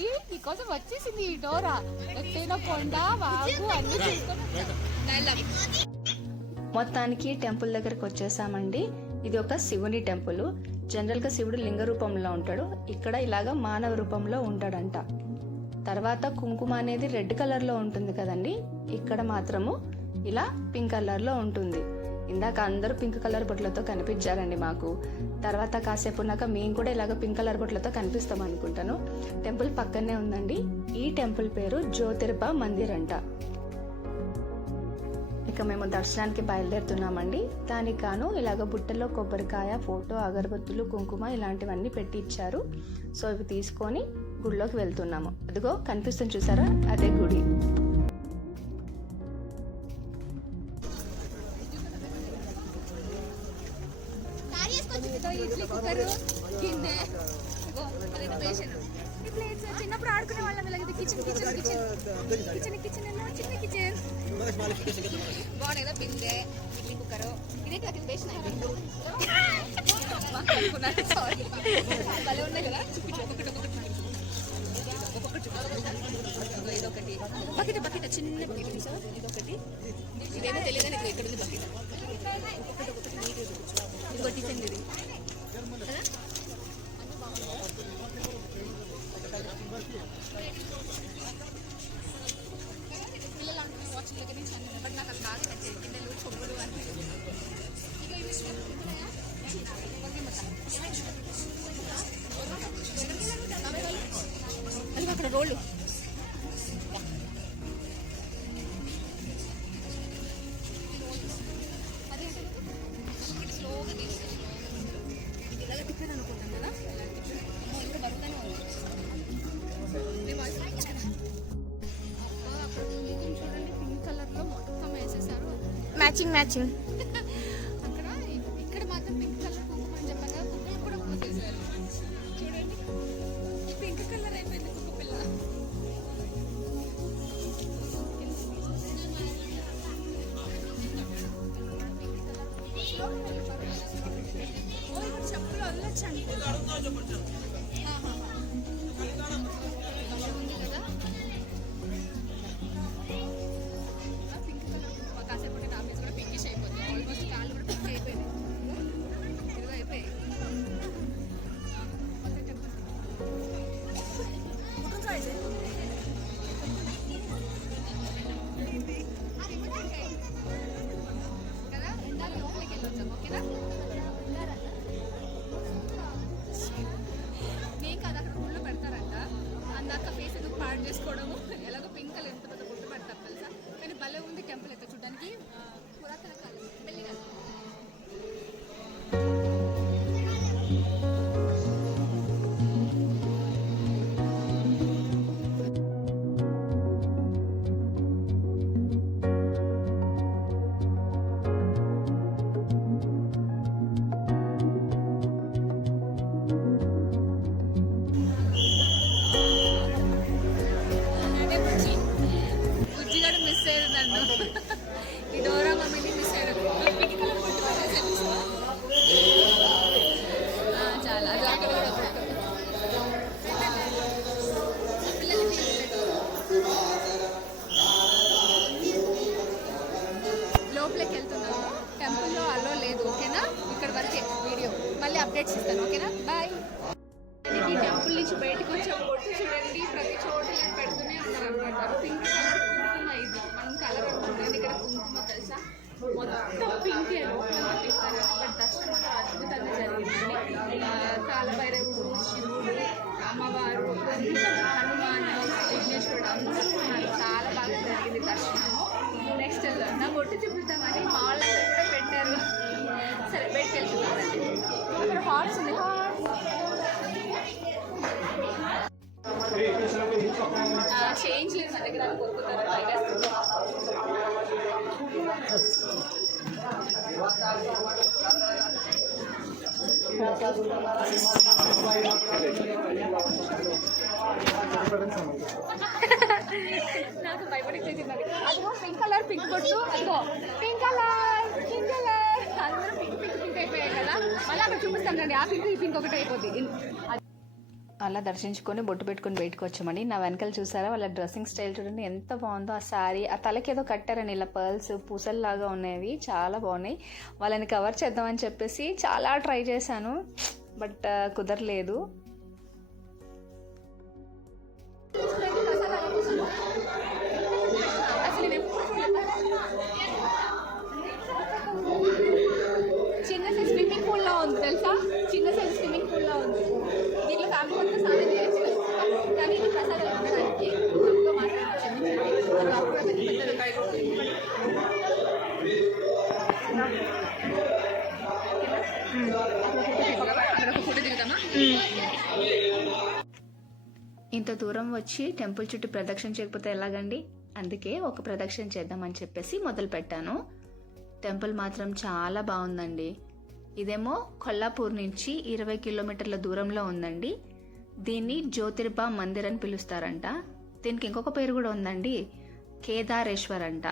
బుజ్జి నీకోసం వచ్చేసింది ఈ డోరా. ఎత్తైన కొండ వాగు అన్ని చూసుకొని మొత్తానికి టెంపుల్ దగ్గరకు వచ్చేసామండి. ఇది ఒక శివుని టెంపుల్. జనరల్ గా శివుడు లింగ రూపంలో ఉంటాడు, ఇక్కడ ఇలాగా మానవ రూపంలో ఉంటాడంట. తర్వాత కుంకుమ అనేది రెడ్ కలర్ లో ఉంటుంది కదండి, ఇక్కడ మాత్రము ఇలా పింక్ కలర్ లో ఉంటుంది. ఇందాక అందరూ పింక్ కలర్ బొట్లతో కనిపించారండి మాకు. తర్వాత కాసేపు ఉన్నాక మేము కూడా ఇలాగ పింక్ కలర్ బొట్లతో కనిపిస్తాం అనుకుంటాను. టెంపుల్ పక్కనే ఉందండి. ఈ టెంపుల్ పేరు జ్యోతిర్బ మందిర్ అంట. ఇక మేము దర్శనానికి బయలుదేరుతున్నామండి. దానికి గాను ఇలాగ బుట్టలో కొబ్బరికాయ, ఫోటో, అగరబత్తులు, కుంకుమ ఇలాంటివన్నీ పెట్టి ఇచ్చారు. సో ఇవి తీసుకొని గుడిలోకి వెళ్తున్నాము. అదిగో కనిపిస్తుంది చూసారా, అదే గుడి. ఇడ్లీ కుక్కర్, గిన్నె, చిన్నప్పుడు ఆడుకునే వాళ్ళం ఇలాగైతే. Kitchen kitchen kitchen kitchen kitchen చిన్న కిచెన్ బాగున్నాయి కదా. బిందె, ఇడ్లీ కుక్కర్, ఇదే కదా బేషన్ అనుకున్నాను. సారీ, భలే ఉన్నాయి కదా. చూపించు ఒక్కొక్కటి ఇదొకటి బకెట్ బకెట్ చిన్న బకెట్ చూసావా, ఇదొకటి. ఇదేమో తెలియదు నీకు ఎక్కడ ఉంది బకెట్. ఒక్కొక్కటి ఇదిగో టిఫిన్ ఇది కదా. పిల్లలు అనుకున్న వాచింగ్ దగ్గర నుంచి అన్నీ, బట్ నాకు అది బాగా నచ్చేది. గిన్నెలు, కొబ్బరు అన్నీ. ఇక ఇవి అది అక్కడ రోళ్ళు. స్లోగా ఇలాగ టిఫిన్ అనుకుంటాం కదా, ఇంకా బరువుగానే ఉంది. చూడండి పింక్ కలర్ లో మొత్తం వేసేసారు, మ్యాచింగ్ మ్యాచింగ్. అక్కడ ఇక్కడ మాత్రం పింక్ కలర్ కుంకుమ అని చెప్పాను కదా, కుంకుమ కూడా పోసేసారు. చూడండి ఈ పింక్ కలర్ అయిపోయింది కుంకుమ పిల్ల. చెప్పులు వదలొచ్చండి కాసేపు నా ఫేస్ కూడా పింకిష్ అయిపోతుంది. ఆల్మోస్ట్ కాళ్ళు కూడా పింక్ అయిపోయింది, ఇదిగో అయిపోయాయి. కదా ఉండాలి, లోపలికి వెళ్ళొచ్చాం. ఓకేనా, నేను కాదు అక్కడ గుళ్ళు పెడతారంట. అందాక ఫేస్ ఎందుకు పాడు చేసుకోవడము, ఎలాగో పింక్ కలర్ ఎంత పెద్ద గుళ్ళు పెడతారు తెలుసా. కానీ భలే ఉంది టెంపుల్ అయితే చూడడానికి, పురాతన కాలం పెళ్లి కాదు. బుజ్జిగాడు మిస్ అయ్యాడు నన్ను. ఈ డోరా మమ్మీని మిస్ అయ్యాడు. చాలా అది అక్కడ కూడా లోపలికి వెళ్తున్నాము. టెంపుల్లో అలో లేదు, ఓకేనా. ఇక్కడ వరకే వీడియో, మళ్ళీ అప్డేట్స్ ఇస్తాను, ఓకేనా. బాయ్. ఈ టెంపుల్ నుంచి బయటకు వచ్చే బొట్టు చూడండి, ప్రతి చోట ఇలా పెడుతూనే ఉన్నారు అనమాట. పింక్ కలర్ కుంకుమ, ఇది మనం కలర్ ఉంటుంది. ఇక్కడ కుంకుమ తెలుసా, మొత్తం పింక్ లోపల పెట్టారు. బట్ దర్శనం మాత్రం అద్భుతంగా జరిగిందండి. కాలభైరవుడు, శివుడు, అమ్మవారు, హనుమాన్, విఘ్నేశ్వరుడు అందరూ ఉన్నారు. చాలా బాగా జరిగింది దర్శనము. నెక్స్ట్ నా బొట్టు చూపుతామని మాల్ కూడా పెట్టారు. సరే బయటకు వెళ్తున్నారండి. అక్కడ హార్స్ ఉంది, చేంజ్ లేదు మన దగ్గర కోరుకుంటారు. నాకు భయపడిచ్చేది అదిగో పింక్ కలర్, పింక్ బొట్టు, అదిగో పింక్ కలర్, పింక్ కలర్. అందరూ పింక్ పింక్ పింక్ అయిపోయాయి కదా. మళ్ళీ అక్కడ చూపిస్తాం రండి. ఆ పింక్ ఈ పింక్ ఒకటి అయిపోద్ది. అలా దర్శించుకొని బొట్టు పెట్టుకొని బయటకు వచ్చామండి. నా వెనకాల చూసారా వాళ్ళ డ్రెస్సింగ్ స్టైల్ చూడండి ఎంత బాగుందో. ఆ శారీ, ఆ తలకి ఏదో కట్టారని ఇలా పర్ల్స్ పూసల్లాగా ఉన్నాయి, చాలా బాగున్నాయి. వాళ్ళని కవర్ చేద్దామని చెప్పేసి చాలా ట్రై చేశాను, బట్ కుదరలేదు. చిన్న సైజ్ స్విమ్మింగ్ పూల్లో ఉంది తెలుసా, చిన్న సైజ్ స్విమ్మింగ్ పూల్లో ఉంది. దీంట్లో ఫ్యామిలీ మొత్తం స్నానం చేయొచ్చు, కానీ ఇది ప్రసాదాలు ఉండడానికి ఇంట్లో మాత్రం ఫోటో దిగుతామా. ఇంత దూరం వచ్చి టెంపుల్ చుట్టూ ప్రదక్షిణ చేయకపోతే ఎలాగండి, అందుకే ఒక ప్రదక్షిణ చేద్దామని చెప్పేసి మొదలు పెట్టాను. టెంపుల్ మాత్రం చాలా బాగుందండి. ఇదేమో కొల్లాపూర్ నుంచి 20 కిలోమీటర్ల దూరంలో ఉందండి. దీన్ని జ్యోతిర్బా మందిర్ అని పిలుస్తారంట. దీనికి ఇంకొక పేరు కూడా ఉందండి, కేదారేశ్వర్ అంట.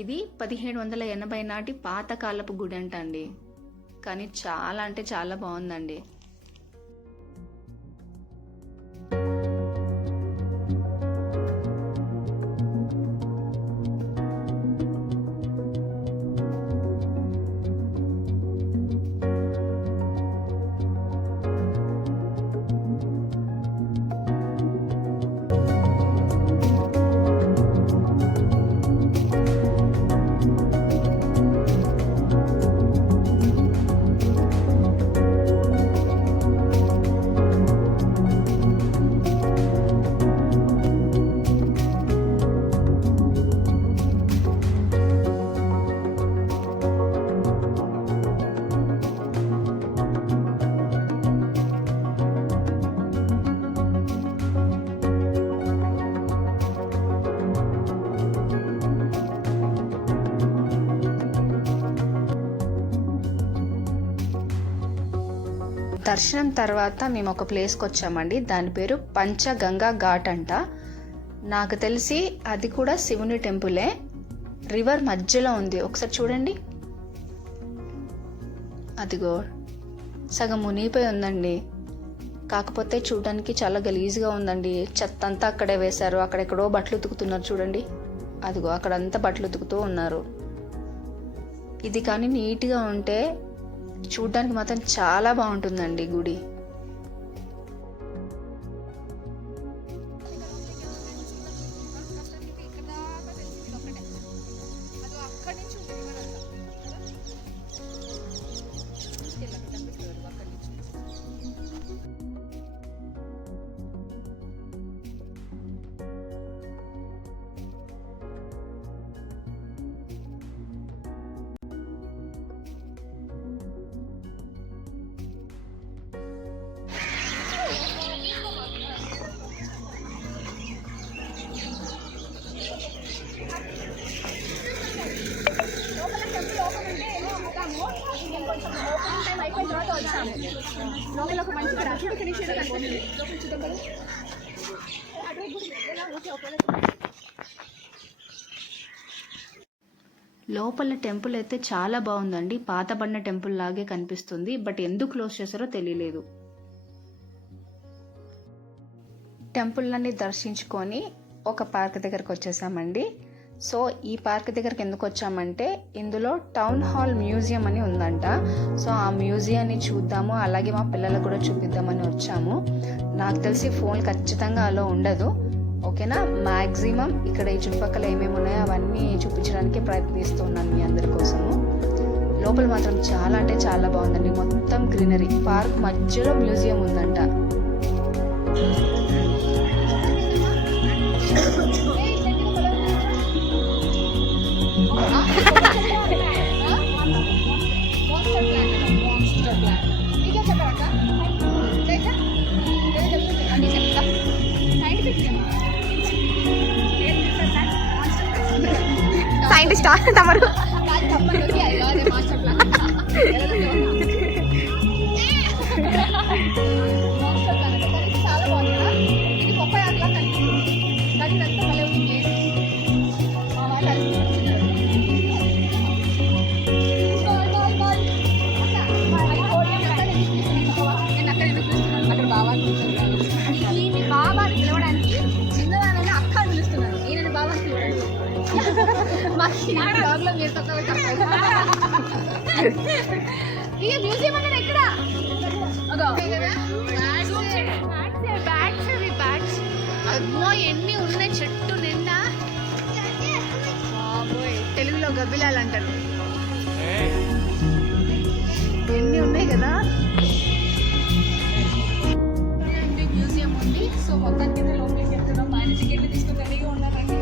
ఇది 1780 నాటి పాతకాలపు గుడి అంట అండి, కానీ చాలా అంటే చాలా బాగుందండి. దర్శనం తర్వాత మేము ఒక ప్లేస్కి వచ్చామండి, దాని పేరు పంచగంగా ఘాట్ అంట. నాకు తెలిసి అది కూడా శివుని టెంపులే, రివర్ మధ్యలో ఉంది. ఒకసారి చూడండి, అదిగో సగం మునిగిపోయి ఉందండి. కాకపోతే చూడడానికి చాలా గలీజ్గా ఉందండి, చెత్త అంతా అక్కడే వేశారు. అక్కడెక్కడో బట్టలు ఉతుకుతున్నారు చూడండి, అదిగో అక్కడంతా బట్టలు ఉతుకుతూ ఉన్నారు. ఇది కానీ నీట్గా ఉంటే చూడ్డానికి మాత్రం చాలా బాగుంటుందండి గుడి. లోపల టెంపుల్ అయితే చాలా బాగుందండి, పాతబడిన టెంపుల్ లాగే కనిపిస్తుంది. బట్ ఎందుకు క్లోజ్ చేశారో తెలియలేదు. టెంపుల్ని దర్శించుకొని ఒక పార్క్ దగ్గరకు వచ్చేసామండి. సో ఈ పార్క్ దగ్గరికి ఎందుకు వచ్చామంటే ఇందులో టౌన్ హాల్ మ్యూజియం అని ఉందంట. సో ఆ మ్యూజియాన్ని చూద్దాము, అలాగే మా పిల్లలకు కూడా చూపిద్దామని వచ్చాము. నాకు తెలిసి ఫోన్ ఖచ్చితంగా అలో ఉండదు, ఓకేనా. మ్యాక్సిమం ఇక్కడ ఈ చుట్టుపక్కల ఏమేమి ఉన్నాయో అవన్నీ చూపించడానికి ప్రయత్నిస్తున్నాను మీ అందరి కోసము. లోపల మాత్రం చాలా అంటే చాలా బాగుందండి, మొత్తం గ్రీనరీ. పార్క్ మధ్యలో మ్యూజియం ఉందంట. సైంటిస్ట్ తమరు అక్కడ బాగా బ్లాగ్లో మీరు కొత్తగా చెప్పాలి. ఈ మ్యూజియం అనేది ఎక్కడ? బ్యాగ్స్ అమ్మో ఎన్ని ఉన్నాయి చెట్టు నిండా. బాబోయ్, తెలుగులో గబ్బిలాలు అంటారు. ఎన్ని ఉన్నాయి కదా. మ్యూజియం ఉంది. సో మొత్తానికి అయితే లోపలికి వెళ్తున్నాం. ఆయన టికెట్లు తీసుకుని రెడీగా ఉన్నారండి.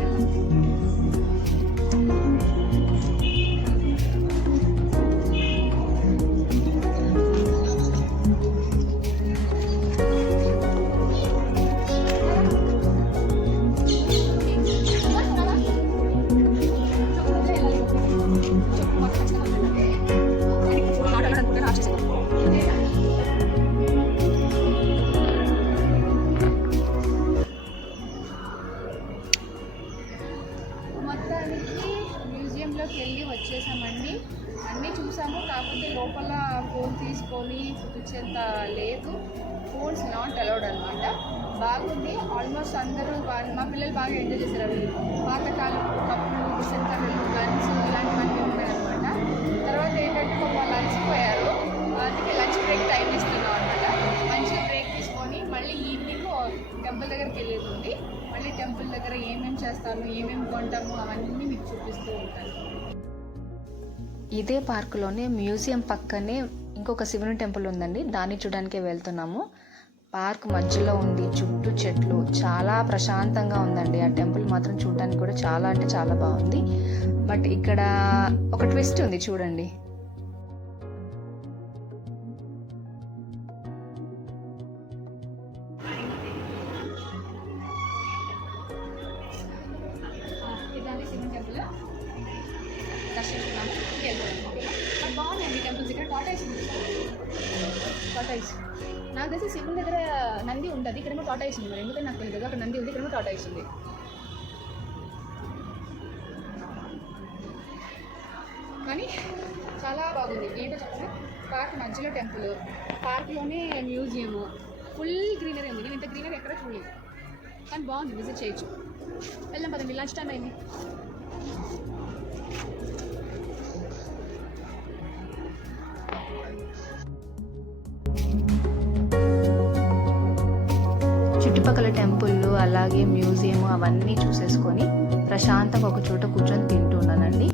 మొత్తానికి మ్యూజియంలోకి వెళ్ళి వచ్చేసామండి. అన్నీ చూసాము, కాకపోతే లోపల ఫోన్ తీసుకొని చూపించేంత లేదు. ఫోన్స్ నాట్ అలౌడ్ అనమాట. బాగుంది. ఆల్మోస్ట్ అందరూ మా పిల్లలు బాగా ఎంజాయ్ చేశారు. అవి పాతకాలం కప్పులు, విసనకర్రలు, గన్స్ ఇలాంటివన్నీ ఉన్నాయన్నమాట. తర్వాత ఏంటంటే వాళ్ళు అలసిపోయారు, అందుకే లంచ్ బ్రేక్ టైం ఇస్తున్నాం అనమాట. మంచిగా బ్రేక్ తీసుకొని మళ్ళీ ఈవినింగ్ టెంపుల్ దగ్గరికి వెళ్ళేది ఉంది. మళ్ళీ టెంపుల్ దగ్గర ఏమేమి చేస్తాము, ఏమేమి కొంటాము అవన్నీ మీకు చూపిస్తూ ఉంటాను. ఇదే పార్కులోనే మ్యూజియం పక్కనే ఇంకొక శివుని టెంపుల్ ఉందండి. దాన్ని చూడడానికే వెళ్తున్నాము. పార్క్ మధ్యలో ఉంది, చుట్టూ చెట్లు, చాలా ప్రశాంతంగా ఉందండి. ఆ టెంపుల్ మాత్రం చూడడానికి కూడా చాలా అంటే చాలా బాగుంది. బట్ ఇక్కడ ఒక ట్విస్ట్ ఉంది, చూడండి. ఇదండి శివుని టెంపుల్. దర్శించుకున్నాము, వెళ్తున్నాము. బాగుందండి టెంపుల్స్. ఇక్కడ టాటాయిస్ ఉంది. టాటాయిస్ నాకు తెలిసి శివుని దగ్గర నంది ఉంటుంది, ఇక్కడేమో టాటాయిస్ ఉంది. మరి ఎందుకంటే నాకు తెలియదు. అక్కడ నంది ఉంది, ఇక్కడేమో టాటాయిస్ ఉంది. కానీ చాలా బాగుంది. ఏంటో చెప్పండి, పార్క్ మధ్యలో టెంపుల్, పార్క్లోనే మ్యూజియము, ఫుల్ గ్రీనరీ ఉంది. నేను ఇంత గ్రీనరీ ఎక్కడ చూడలేదు, కానీ బాగుంది. విజిట్ చేయొచ్చు. వెళ్దాం పదండి, లంచ్ టైం అయింది. చుట్టుపక్కల టెంపుల్లు అలాగే మ్యూజియం అవన్నీ చూసేసుకొని ప్రశాంతంగా ఒక చోట కూర్చొని తింటున్నానండి.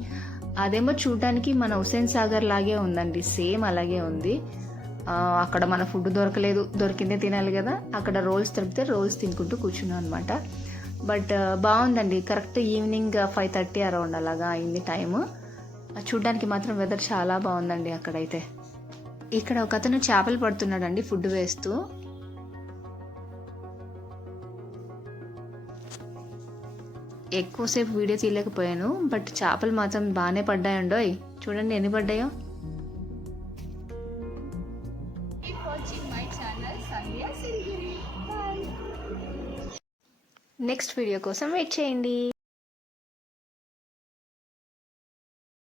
అదేమో చూడడానికి మన హుస్సేన్ సాగర్ లాగే ఉందండి, సేమ్ అలాగే ఉంది. అక్కడ మన ఫుడ్ దొరకలేదు, దొరికిందే తినాలి కదా. అక్కడ రోల్స్ దొరికితే రోల్స్ తినుకుంటూ కూర్చున్నాం అనమాట. బట్ బాగుందండి. కరెక్ట్ ఈవినింగ్ 5:30 అరౌండ్ అలాగా అయింది టైము. చూడ్డానికి మాత్రం వెదర్ చాలా బాగుందండి అక్కడైతే. ఇక్కడ ఒక అతను చేపలు పడుతున్నాడండి ఫుడ్ వేస్తూ. ఎక్కువసేపు వీడియో తీయలేకపోయాను, బట్ చేపలు మాత్రం బాగానే పడ్డాయండోయ్. చూడండి ఎన్ని పడ్డాయో. నెక్స్ట్ వీడియో కోసం వెయిట్ చేయండి.